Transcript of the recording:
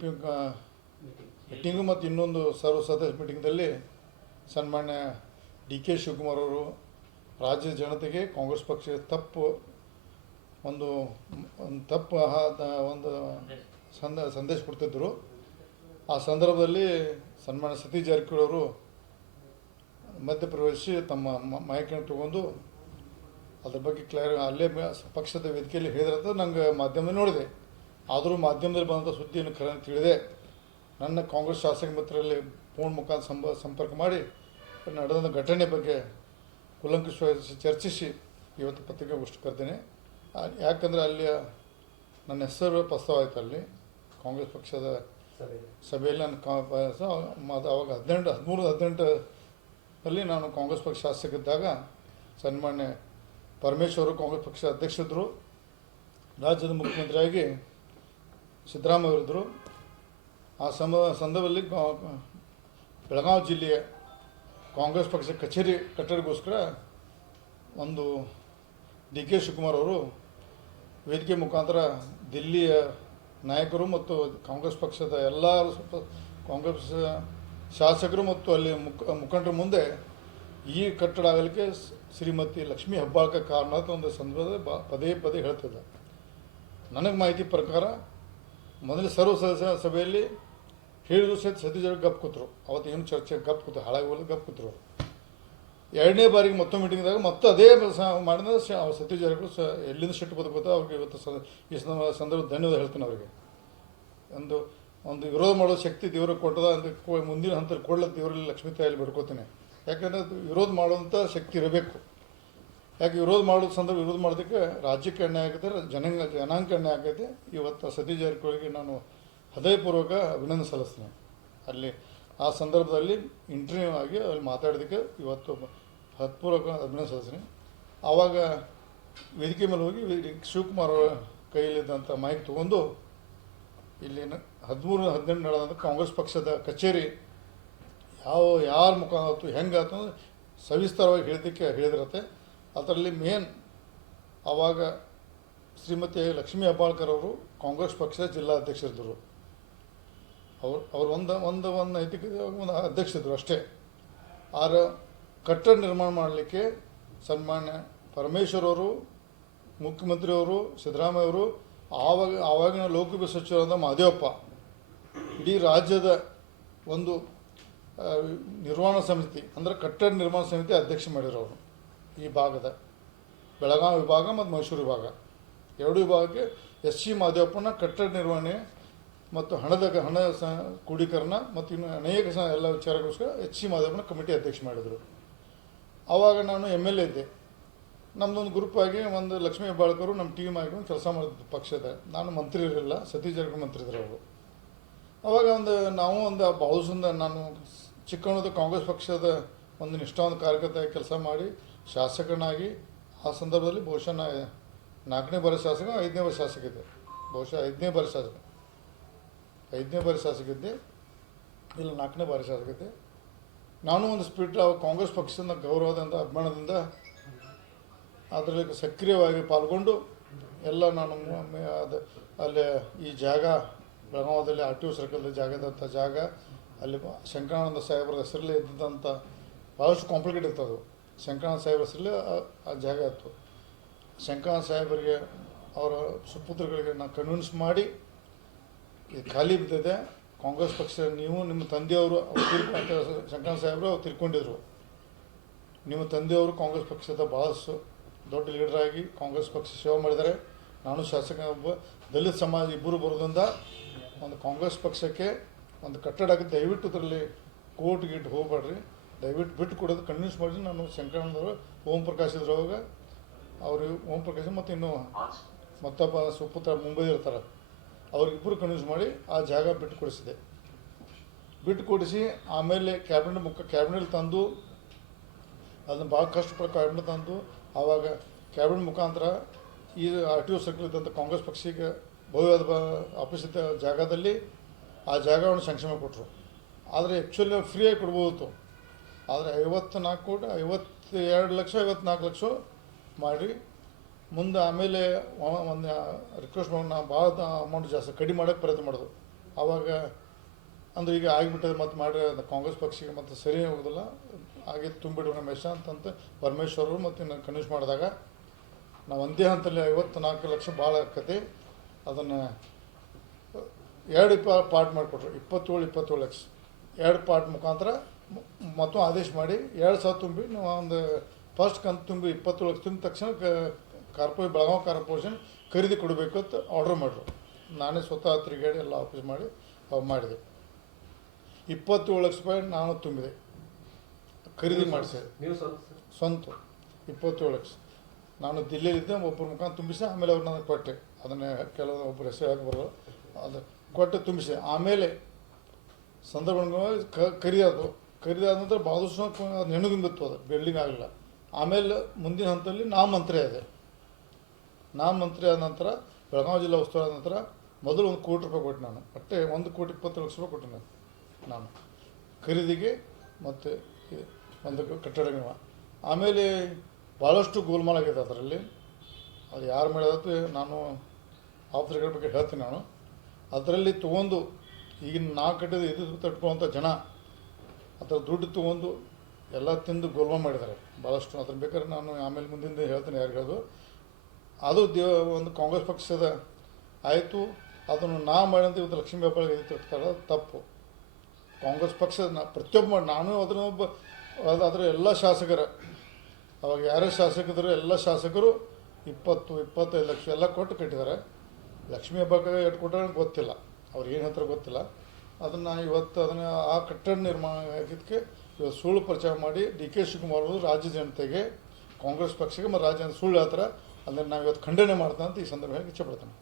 Meeting ಮತ್ತು ಇನ್ನೊಂದು ಸರ್ವ ಸದಸ್ಯ ಮೀಟಿಂಗ್ದಲ್ಲಿ ಸನ್ಮಾನ್ಯ ಡಿ ಕೆ ಶಿವಕುಮಾರ್ ಅವರು ರಾಜ್ಯದ ಜನತೆಗೆ ಕಾಂಗ್ರೆಸ್ ಪಕ್ಷ ತಪ್ಪು ಒಂದು ಒಂದು ತಪ್ಪು ಒಂದು ಸಂದ, ಸಂದೇಶ ಕೊಡ್ತಿದ್ದರು ಆ ಸಂದರ್ಭದಲ್ಲಿ ಸನ್ಮಾನ್ಯ ಸತೀಶ್ ಜಾರಕಿಹೊಳಿ ಅವರು ಮಧ್ಯಪ್ರವೇಶಿಸಿ ತಮ್ಮ ಮಾಹಿತಿಯನ್ನು ತಗೊಂಡು ಅದ್ರ ಬಗ್ಗೆ ಕ್ಲಿಯರ್ ಅಲ್ಲೇ ಪಕ್ಷದ ವೇದಿಕೆಯಲ್ಲಿ ಹೇಳಿದ್ರಂತ ನಂಗೆ ಮಾಧ್ಯಮ ನೋಡಿದೆ. ಆದರೂ ಮಾಧ್ಯಮದಲ್ಲಿ ಬಂದಂಥ ಸುದ್ದಿಯನ್ನು ಕರೆ ತಿಳಿದೆ. ನನ್ನ ಕಾಂಗ್ರೆಸ್ ಶಾಸಕ ಮಿತ್ರರಲ್ಲಿ ಫೋನ್ ಮುಖಾಂತರ ಸಂಬ, ಸಂಪರ್ಕ ಮಾಡಿ ನಡೆದ ಘಟನೆ ಬಗ್ಗೆ ಕುಲಂಕುಷವಾಗಿ ಚರ್ಚಿಸಿ ಇವತ್ತು ಪತ್ರಿಕಾಗೋಷ್ಠಿ ಕರೆದೇನೆ. ಆ- ಯಾಕಂದರೆ ಅಲ್ಲಿ ನನ್ನ ಹೆಸರು ಪ್ರಸ್ತಾವ ಆಯಿತು ಅಲ್ಲಿ. ಕಾಂಗ್ರೆಸ್ ಪಕ್ಷದ ಸಭೆಯಲ್ಲಿ ನಾನು ಅವಾಗ ಹದಿನೆಂಟು, ಹದಿಮೂರು ಹದಿನೆಂಟರಲ್ಲಿ ನಾನು ಕಾಂಗ್ರೆಸ್ ಪಕ್ಷ ಶಾಸಕಿದ್ದಾಗ ಸನ್ಮಾನ್ಯ ಪರಮೇಶ್ವರ ಕಾಂಗ್ರೆಸ್ ಪಕ್ಷ ಅಧ್ಯಕ್ಷರಿದ್ದರು. ರಾಜ್ಯದ ಮುಖ್ಯಮಂತ್ರಿಯಾಗಿ ಸಿದ್ದರಾಮಯ್ಯ ಅವರಿದ್ದರು ಆ ಸಮ ಸಂದರ್ಭದಲ್ಲಿ ಬೆಳಗಾವಿ ಜಿಲ್ಲೆಯ ಕಾಂಗ್ರೆಸ್ ಪಕ್ಷದ ಕಚೇರಿ ಕಟ್ಟಡಗೋಸ್ಕರ ಒಂದು ಡಿ ಕೆ ಶಿವಕುಮಾರ್ ಅವರು ವೇದಿಕೆ ಮುಖಾಂತರ ದಿಲ್ಲಿಯ ನಾಯಕರು ಮತ್ತು ಕಾಂಗ್ರೆಸ್ ಪಕ್ಷದ ಎಲ್ಲ ಕಾಂಗ್ರೆಸ್ ಶಾಸಕರು ಮತ್ತು ಅಲ್ಲಿ ಮುಖ, ಮುಖಂಡರ ಮುಂದೆ ಈ ಕಟ್ಟಡ ಆಗಲಿಕ್ಕೆ ಶ್ರೀಮತಿ ಲಕ್ಷ್ಮೀ ಹೆಬ್ಬಾಳ್ಕರ್ ಕಾರಣ ಅಂತ ಒಂದು ಸಂದರ್ಭದಲ್ಲಿ ಬ, ಪದೇ ಪದೇ ಹೇಳ್ತಿದ್ದ. ನನಗೆ ಮಾಹಿತಿ ಪ್ರಕಾರ ಮೊದಲು ಸರ್ವ ಸದಸ್ಯ ಸಭೆಯಲ್ಲಿ ಹೇಳಿದ್ರು ಸಹಿತ ಸತೀಶ್ ಅವರು ಗಪ್ ಕೂತರು. ಅವತ್ತು ಏನು ಚರ್ಚೆ, ಗಪ್ ಕೂತು ಹಾಳಾಗಿ ಗಪ್ ಕೂತರು ಎರಡನೇ ಬಾರಿಗೆ ಮತ್ತೊಂದು ಮೀಟಿಂಗ್ದಾಗ ಮತ್ತೆ ಅದೇ ಮಾಡಿದ ಸತೀಶ್ ಜಾರಕಿಹೊಳಿ ಸ, ಎಲ್ಲಿಂದ ಸಿಟ್ಟು ಬದುಕುತ್ತೋ ಅವ್ರಿಗೆ ಇವತ್ತು ಈ ಸಂದರ್ಭ ಧನ್ಯವಾದ ಹೇಳ್ತೀನಿ ಅವರಿಗೆ. ಒಂದು ಒಂದು ವಿರೋಧ ಮಾಡೋ ಶಕ್ತಿ ದೇವರು ಕೊಟ್ಟದ ಅಂತ ಮುಂದಿನ ಹಂತದಲ್ಲಿ ಕೊಡ್ಲಕ್ಕೆ ದೇವರಲ್ಲಿ ಲಕ್ಷ್ಮೀ ತಾಯಲ್ಲಿ ಬಿಡ್ಕೋತೀನಿ. ಯಾಕಂದರೆ ವಿರೋಧ ಮಾಡುವಂಥ ಶಕ್ತಿ ಇರಬೇಕು. ಯಾಕೆ ವಿರೋಧ ಮಾಡೋ ಸಂದರ್ಭ ವಿರೋಧ ಮಾಡೋದಕ್ಕೆ ರಾಜ್ಯಕ್ಕೆ ಎಣ್ಣೆ ಹಾಕಿದ್ರೆ ಜನಾಂಗ ಜನಾಂಗಕ್ಕೆ ಎಣ್ಣೆ ಆಗೈತೆ ಇವತ್ತು ಸತೀಶ್ ಜಾರಕಿಹೊಳಿಗೆ ನಾನು ಹೃದಯಪೂರ್ವಕ ಅಭಿನಂದನೆ ಸಲ್ಲಿಸ್ತೀನಿ. ಅಲ್ಲಿ ಆ ಸಂದರ್ಭದಲ್ಲಿ ಇಂಟರ್ವ್ಯೂ ಆಗಿ ಅಲ್ಲಿ ಮಾತಾಡೋದಕ್ಕೆ ಇವತ್ತು ಹತ್ಪೂರ್ವಕ ಅಭಿನಂದನೆ ಸಲ್ಲಿಸ್ತೀನಿ. ಆವಾಗ ವೇದಿಕೆ ಮೇಲೆ ಹೋಗಿ ಶಿವಕುಮಾರ್ ಅವರ ಕೈಯಲ್ಲಿದ್ದಂಥ ಮೈಕ್ ತೊಗೊಂಡು ಇಲ್ಲಿ ಹದಿಮೂರು, ಹದಿನೆಂಟು ನಡೆದಂಥ ಕಾಂಗ್ರೆಸ್ ಪಕ್ಷದ ಕಚೇರಿ ಯಾವ, ಯಾರ ಮುಖಾಂತರ ಹೆಂಗಾಯ್ತು ಅಂದ್ರೆ ಸವಿಸ್ತಾರವಾಗಿ ಹೇಳಿದ್ದಕ್ಕೆ ಹೇಳಿದಿರತ್ತೆ ಅದರಲ್ಲಿ ಮೇನ್ ಆವಾಗ ಶ್ರೀಮತಿ ಲಕ್ಷ್ಮೀ ಹೆಬ್ಬಾಳ್ಕರ್ ಅವರು ಕಾಂಗ್ರೆಸ್ ಪಕ್ಷದ ಜಿಲ್ಲಾಧ್ಯಕ್ಷರಿದ್ದರು ಅವ್ರು ಅವ್ರು ಒಂದು ಒಂದು ಒಂದು ನೈತಿಕ ಒಂದು ಅಧ್ಯಕ್ಷರಿದ್ದರು ಅಷ್ಟೇ. ಆರ ಕಟ್ಟಡ ನಿರ್ಮಾಣ ಮಾಡಲಿಕ್ಕೆ ಸನ್ಮಾನ್ಯ ಪರಮೇಶ್ವರ್ ಅವರು ಮುಖ್ಯಮಂತ್ರಿಯವರು ಸಿದ್ದರಾಮಯ್ಯ ಅವರು, ಆವಾಗ, ಆವಾಗಿನ ಲೋಕಸಭೆ ಸಚಿವರಾದ ಮಾದೇವಪ್ಪ, ಇಡೀ ರಾಜ್ಯದ ಒಂದು ನಿರ್ವಹಣಾ ಸಮಿತಿ, ಅಂದರೆ ಕಟ್ಟಡ ನಿರ್ಮಾಣ ಸಮಿತಿ ಅಧ್ಯಕ್ಷ ಮಾಡಿರೋರು. ಈ ಭಾಗದ ಬೆಳಗಾವಿ ವಿಭಾಗ ಮತ್ತು ಮೈಸೂರು ವಿಭಾಗ. ಎರಡು ವಿಭಾಗಕ್ಕೆ ಎಸ್ ಸಿ ಮಾದೇವಪ್ಪನ ಕಟ್ಟಡ ನಿರ್ವಹಣೆ ಮತ್ತು ಹಣದ ಹಣ ಸ ಮತ್ತು ಇನ್ನು ಅನೇಕ ಸ, ಎಲ್ಲ ವಿಚಾರಗೋಸ್ಕರ ಎಚ್ ಸಿ ಮಾದೇವಪ್ಪನ ಕಮಿಟಿ ಅಧ್ಯಕ್ಷ ಮಾಡಿದರು. ಆವಾಗ ನಾನು ಎಂ ಎಲ್ ಎ ಇದ್ದೆ. ನಮ್ಮದೊಂದು ಗ್ರೂಪ್ ಆಗಿ ಒಂದು ಲಕ್ಷ್ಮೀ ಬಾಳ್ಕರು ನಮ್ಮ ಟೀಮ್ ಆಗಿ ಕೆಲಸ ಮಾಡಿದ್ದು ಪಕ್ಷದ. ನಾನು ಮಂತ್ರಿ ಇರಲಿಲ್ಲ, ಸತೀಶ್ ಜಾರಕಿಹೊಳಿ ಮಂತ್ರಿ ಇದ್ರು ಅವರು. ಅವಾಗ ಒಂದು ನಾವು ಒಂದು ಬೌಸಿಂದ ನಾನು ಚಿಕ್ಕಣ್ಣದ ಕಾಂಗ್ರೆಸ್ ಪಕ್ಷದ ಒಂದು ನಿಷ್ಠಾವಂತ ಕಾರ್ಯಕರ್ತ ಕೆಲಸ ಮಾಡಿ ಶಾಸಕನಾಗಿ ಆ ಸಂದರ್ಭದಲ್ಲಿ ಬಹುಶಃ ನಾಲ್ಕನೇ ಬಾರಿ ಶಾಸಕ, ಐದನೇ ಬಾರಿ ಶಾಸಕ ಇದ್ದೆ. ಬಹುಶಃ ಐದನೇ ಬಾರಿ ಶಾಸಕ. ಐದನೇ ಬಾರಿ ಶಾಸಕ ಇದ್ದೆ. ಇಲ್ಲ, ನಾಲ್ಕನೇ ಬಾರಿ ಶಾಸಕ ಇದ್ದೆ. ನಾನು ಒಂದು ಸ್ಪಿರಿಟ್ ಕಾಂಗ್ರೆಸ್ ಪಕ್ಷದ ಗೌರವದಿಂದ, ಅಭಿಮಾನದಿಂದ ಅದರಲ್ಲಿ ಸಕ್ರಿಯವಾಗಿ ಪಾಲ್ಗೊಂಡು ಎಲ್ಲ ನಾನು ಅದು ಅಲ್ಲಿ ಈ ಜಾಗ ಬೆಳಗಾವದಲ್ಲಿ ಆರ್ ಟಿ ಒ ಸರ್ಕಲ್ ಜಾಗದಂಥ ಜಾಗ, ಅಲ್ಲಿ ಶಂಕರಾನಂದ ಸಾಹೇಬರ ಹೆಸರಲ್ಲಿ ಇದ್ದಂಥ ಭಾಳಷ್ಟು ಕಾಂಪ್ಲಿಕೇಟ್ ಇತ್ತು ಶಂಕರಾನಂದ ಸಾಹೇಬ್ರ ಹೆಸರಲ್ಲಿ ಆ- ಜಾಗ ಇತ್ತು. ಶಂಕರಾನಂದ ಸಾಹೇಬರಿಗೆ ಅವರ ಸುಪುತ್ರಗಳಿಗೆ ನಾನು ಕನ್ವಿನ್ಸ್ ಮಾಡಿ, ಇದು ಖಾಲಿ ಬಿದ್ದಿದೆ. ಕಾಂಗ್ರೆಸ್ ಪಕ್ಷ ನೀವು, ನಿಮ್ಮ ತಂದೆಯವರು ಅವ್ರು ಶಂಕರಣ ಸಾಹೇಬ್ರು ಅವ್ರು ತಿರ್ಕೊಂಡಿದ್ರು. ನಿಮ್ಮ ತಂದೆಯವರು ಕಾಂಗ್ರೆಸ್ ಪಕ್ಷದ ಭಾಳಷ್ಟು ದೊಡ್ಡ ಲೀಡರ್ ಆಗಿ ಕಾಂಗ್ರೆಸ್ ಪಕ್ಷ ಸೇವೆ ಮಾಡಿದ್ದಾರೆ. ನಾನು ಶಾಸಕ ದಲಿತ ಸಮಾಜ ಇಬ್ಬರು ಬರೋದ್ರಿಂದ ಒಂದು ಕಾಂಗ್ರೆಸ್ ಪಕ್ಷಕ್ಕೆ ಒಂದು ಕಟ್ಟಡ ಆಗಿ ದಯವಿಟ್ಟು ಇದರಲ್ಲಿ ಕೋರ್ಟ್ ಗೀಟ್ ಹೋಗ್ಬೇಡ್ರಿ. ದಯವಿಟ್ಟು ಬಿಟ್ಟು ಕೊಡೋದು ಕನ್ವಿನ್ಸ್ ಮಾಡಿ ನಾನು ಶಂಕರಣ್ಣವರು ಓಂ ಪ್ರಕಾಶ್ ಇದ್ರು ಅವಾಗ. ಅವರು ಓಂ ಪ್ರಕಾಶ್ ಮತ್ತು ಇನ್ನು ಮತ್ತೊಬ್ಬ ಸುಪುತ್ರ ಮುಂಬೈ ಇರ್ತಾರೆ. ಅವ್ರಿಗಿಬ್ಬರು ಕನ್ವಿನ್ಸ್ ಮಾಡಿ ಆ ಜಾಗ ಬಿಟ್ಟು ಕೊಡಿಸಿದೆ. ಬಿಟ್ಟು ಕೊಡಿಸಿ ಆಮೇಲೆ ಕ್ಯಾಬಿನೆಟ್ ಮುಖ ಕ್ಯಾಬಿನೆಟ್ ತಂದು, ಅದನ್ನು ಭಾಳ ಕಷ್ಟಪಟ್ಟು ಕ್ಯಾಬಿನೆಟ್ ತಂದು, ಆವಾಗ ಕ್ಯಾಬಿನೆಟ್ ಮುಖಾಂತರ ಈ ಆರ್ ಟಿ ಒ ಸರ್ಕಲ್ ಇದ್ದಂಥ ಕಾಂಗ್ರೆಸ್ ಪಕ್ಷಕ್ಕೆ ಭವ್ಯವಾದ ಆಫೀಸ್ ಇದ್ದ ಜಾಗದಲ್ಲಿ ಆ ಜಾಗವನ್ನು ಸಂಕ್ಷೇಮ ಕೊಟ್ಟರು ಆದರೆ ಆ್ಯಕ್ಚುಲಿ ಫ್ರೀಯಾಗಿ ಕೊಡ್ಬೋದಿತ್ತು. ಆದರೆ ಐವತ್ತು ನಾಲ್ಕು ಕೋಟಿ ಐವತ್ತು ಎರಡು ಲಕ್ಷ, ಐವತ್ನಾಲ್ಕು ಲಕ್ಷ ಮಾಡಿ ಮುಂದೆ ಆಮೇಲೆ ಒಂದು ರಿಕ್ವೆಸ್ಟ್ ಮಾಡಿ ನಾವು ಭಾಳ ಅಮೌಂಟ್ ಜಾಸ್ತಿ, ಕಡಿಮೆ ಮಾಡೋಕ್ಕೆ ಪ್ರಯತ್ನ ಮಾಡೋದು ಆವಾಗ ಅಂದ್ರೆ ಈಗ ಆಗಿಬಿಟ್ಟದೆ ಮತ್ತು ಮಾಡಿ ಅದು ಕಾಂಗ್ರೆಸ್ ಪಕ್ಷಕ್ಕೆ ಮತ್ತು ಸರಿ ಹೋಗೋದಿಲ್ಲ ಹಾಗೆ ತುಂಬಿಡುವ ರಮೇಶ ಅಂತಂತ ಪರಮೇಶ್ವರರು ಮತ್ತು ನಾನು ಕನ್ವಿನ್ಸ್ ಮಾಡಿದಾಗ ನಾವು ಒಂದೇ ಹಂತದಲ್ಲಿ ಐವತ್ತು ನಾಲ್ಕು ಲಕ್ಷ ಭಾಳ ಆಕತಿ. ಅದನ್ನು ಎರಡು ಇಪ್ಪ ಪಾರ್ಟ್ ಮಾಡಿಕೊಟ್ರು. ಇಪ್ಪತ್ತೇಳು ಇಪ್ಪತ್ತೇಳು ಲಕ್ಷ. ಎರಡು ಪಾರ್ಟ್ ಮುಖಾಂತರ ಮತ್ತು ಆದೇಶ ಮಾಡಿ ಎರಡು ಸಾವಿರ ತುಂಬಿ ನಾವು ಒಂದು ಫಸ್ಟ್ ಕಂತು ತುಂಬಿ ಇಪ್ಪತ್ತು ಲಕ್ಷ ತುಂಬಿದ ತಕ್ಷಣ ಕಾರ್ಪೋರೇಟ್ ಬೆಳಗಾವಿ ಕಾರ್ಪೊರೇಷನ್ ಖರೀದಿ ಕೊಡಬೇಕು ಅಂತ ಆರ್ಡ್ರ್ ಮಾಡಿದ್ರು ನಾನೇ ಸ್ವತಃ ತಿರುಗಾಡಿ ಎಲ್ಲ ಆಫೀಸ್ ಮಾಡಿ ಮಾಡಿದೆ. ಇಪ್ಪತ್ತೇಳು ಲಕ್ಷ ರೂಪಾಯಿ ನಾನು ತುಂಬಿದೆ. ಖರೀದಿ ಮಾಡಿಸಿದೆ ನೀವು ಸ್ವಂತ ಇಪ್ಪತ್ತೇಳು ಲಕ್ಷ. ನಾನು ದಿಲ್ಲಿಲಿದ್ದೆ ಒಬ್ಬರ ಮುಖಾಂತರ ತುಂಬಿಸಿ ಆಮೇಲೆ ಅವ್ರು ನನಗೆ ಕೊಟ್ಟೆ. ಅದನ್ನೇ ಕೆಲವೊಂದು ಒಬ್ಬರು ಹೆಸರು ಹಾಕಿ ಬರೋದು ಅದು ಕೊಟ್ಟು ತುಂಬಿಸಿ. ಆಮೇಲೆ ಸಂದರ್ಭ ಕ ಕರಿಯೋದು ಕರಿದಾದ ನಂತರ ಭಾಳಷ್ಟು ನೆನಗುಂಬಿತ್ತು ಅದು ಬಿಲ್ಡಿಂಗ್ ಆಗಲಿಲ್ಲ ಆಮೇಲೆ ಮುಂದಿನ ಹಂತದಲ್ಲಿ ನಾ ಮಂತ್ರಿ ಆದೆ. ಆದ ನಂತರ ಬೆಳಗಾವಿ ಜಿಲ್ಲಾ ಉಸ್ತುವಾರಿ ಆದ ನಂತರ ಮೊದಲು ಒಂದು ಕೋಟಿ ರೂಪಾಯಿ ಕೊಟ್ಟೆ ನಾನು. ಅಷ್ಟೇ ಒಂದು ಕೋಟಿ ಇಪ್ಪತ್ತು ಲಕ್ಷ ರೂಪಾಯಿ ಕೊಟ್ಟೆ ನಾನು ನಾನು. ಖರೀದಿಗೆ ಮತ್ತು ಒಂದು ಕಟ್ಟಡ ನಿರ್ಮಾಣ. ಆಮೇಲೆ ಭಾಳಷ್ಟು ಗೋಲ್ಮಾಲ್ ಆಗಿದೆ ಅದರಲ್ಲಿ. ಅದು ಯಾರು ಮಾಡಿದತ್ತು ನಾನು ಆಫ್ರಿಕರ್ ಬಗ್ಗೆ ಹೇಳ್ತೀನಿ ನಾನು. ಅದರಲ್ಲಿ ತೊಗೊಂಡು ಈಗಿನ ನಾ ಕಟ್ಟಿದ ಇದು ತಟ್ಕೊಳ್ಳೋಂಥ ಜನ ಅದರ ದುಡ್ಡು ತೊಗೊಂಡು ಎಲ್ಲ ತಿಂದು ಗೋಲ್ಮ ಮಾಡಿದ್ದಾರೆ. ಭಾಳಷ್ಟು ಅದ್ರ ಬೇಕಾದ್ರೆ ನಾನು ಆಮೇಲೆ ಮುಂದಿಂದ ಹೇಳ್ತೇನೆ ಯಾರು ಹೇಳೋದು. ಅದು ದೇವ ಒಂದು ಕಾಂಗ್ರೆಸ್ ಪಕ್ಷದ ಆಯಿತು. ಅದನ್ನು ನಾ ಮಾಡಿದಂತ ಇವತ್ತು ಲಕ್ಷ್ಮೀ ತಿಳ್ತಾರೆ ತಪ್ಪು. ಕಾಂಗ್ರೆಸ್ ಪಕ್ಷದ ನಾ ಪ್ರತಿಯೊಬ್ಬ ನಾನು ಅದನ್ನ ಒಬ್ಬ ಅದು ಅದರ ಎಲ್ಲ ಶಾಸಕರ, ಅವಾಗ ಯಾರೇ ಶಾಸಕರು ಎಲ್ಲ ಶಾಸಕರು ಇಪ್ಪತ್ತು, ಇಪ್ಪತ್ತೈದು ಲಕ್ಷ ಎಲ್ಲ ಕೊಟ್ಟು ಕಟ್ಟಿದ್ದಾರೆ. ಲಕ್ಷ್ಮೀ ಹಬ್ಬಕ್ಕೆ ಎಟ್ಟು ಕೊಟ್ಟರೆ ಗೊತ್ತಿಲ್ಲ. ಅವ್ರು ಏನು ಹೇಳ್ತಾರೆ ಗೊತ್ತಿಲ್ಲ. ಅದನ್ನು ಇವತ್ತು ಅದನ್ನು ಆ ಕಟ್ಟಡ ನಿರ್ಮಾಣ ಆಗಿದ್ದಕ್ಕೆ ಇವತ್ತು ಸುಳ್ಳು ಪ್ರಚಾರ ಮಾಡಿ ಡಿ ಕೆ ಶಿವಕುಮಾರ್ ಅವರು ರಾಜ್ಯ ಜನತೆಗೆ ಕಾಂಗ್ರೆಸ್ ಪಕ್ಷಕ್ಕೆ ಮತ್ತು ರಾಜ್ಯ ಸುಳ್ಳು ಹೇಳ್ತಾರೆ. ಅದನ್ನು ನಾವು ಇವತ್ತು ಖಂಡನೆ ಮಾಡ್ತಾ ಅಂತ ಈ ಸಂದರ್ಭದಲ್ಲಿ ಇಚ್ಛೆ ಪಡ್ತೇನೆ.